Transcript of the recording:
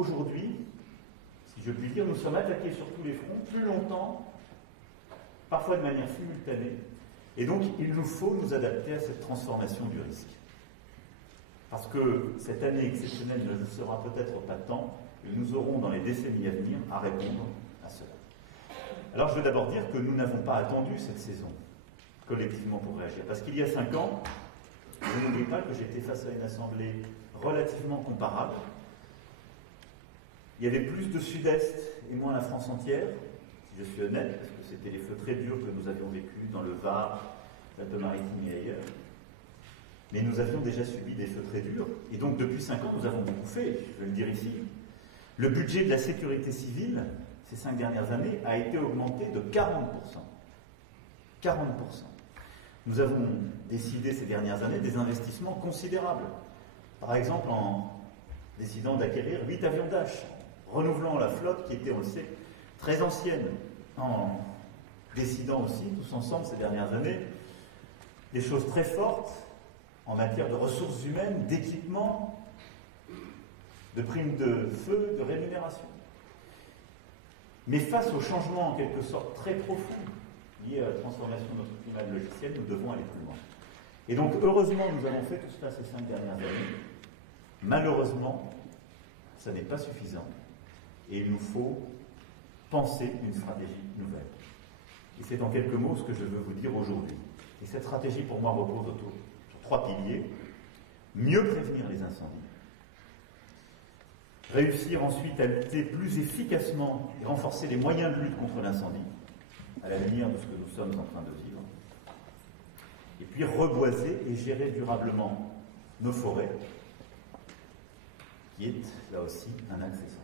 qu'aujourd'hui, si je puis dire, nous sommes attaqués sur tous les fronts, plus longtemps, parfois de manière simultanée, et donc il nous faut nous adapter à cette transformation du risque. Parce que cette année exceptionnelle ne le sera peut-être pas tant, et nous aurons dans les décennies à venir à répondre à cela. Alors je veux d'abord dire que nous n'avons pas attendu cette saison collectivement pour réagir. Parce qu'il y a 5 ans, je n'oublie pas que j'étais face à une assemblée relativement comparable. Il y avait plus de Sud-Est et moins la France entière, si je suis honnête, parce que c'était les feux très durs que nous avions vécus dans le Var, l'Alpes-Maritimes et ailleurs. Mais nous avions déjà subi des feux très durs, et donc depuis 5 ans, nous avons beaucoup fait, je vais le dire ici. Le budget de la sécurité civile, ces 5 dernières années, a été augmenté de 40%. 40%. Nous avons décidé ces dernières années des investissements considérables. Par exemple, en décidant d'acquérir 8 avions Dash, renouvelant la flotte qui était, on le sait, très ancienne, en décidant aussi, tous ensemble ces dernières années, des choses très fortes en matière de ressources humaines, d'équipement, de primes de feu, de rémunération. Mais face au changement en quelque sorte très profond lié à la transformation de notre climat de logiciel, nous devons aller plus loin. Et donc, heureusement, nous avons fait tout cela ces 5 dernières années. Malheureusement, ça n'est pas suffisant. Et il nous faut penser une stratégie nouvelle. Et c'est en quelques mots ce que je veux vous dire aujourd'hui. Et cette stratégie, pour moi, repose autour sur 3 piliers. Mieux prévenir les incendies. Réussir ensuite à lutter plus efficacement et renforcer les moyens de lutte contre l'incendie, à la lumière de ce que nous sommes en train de vivre. Et puis reboiser et gérer durablement nos forêts, qui est là aussi un axe essentiel.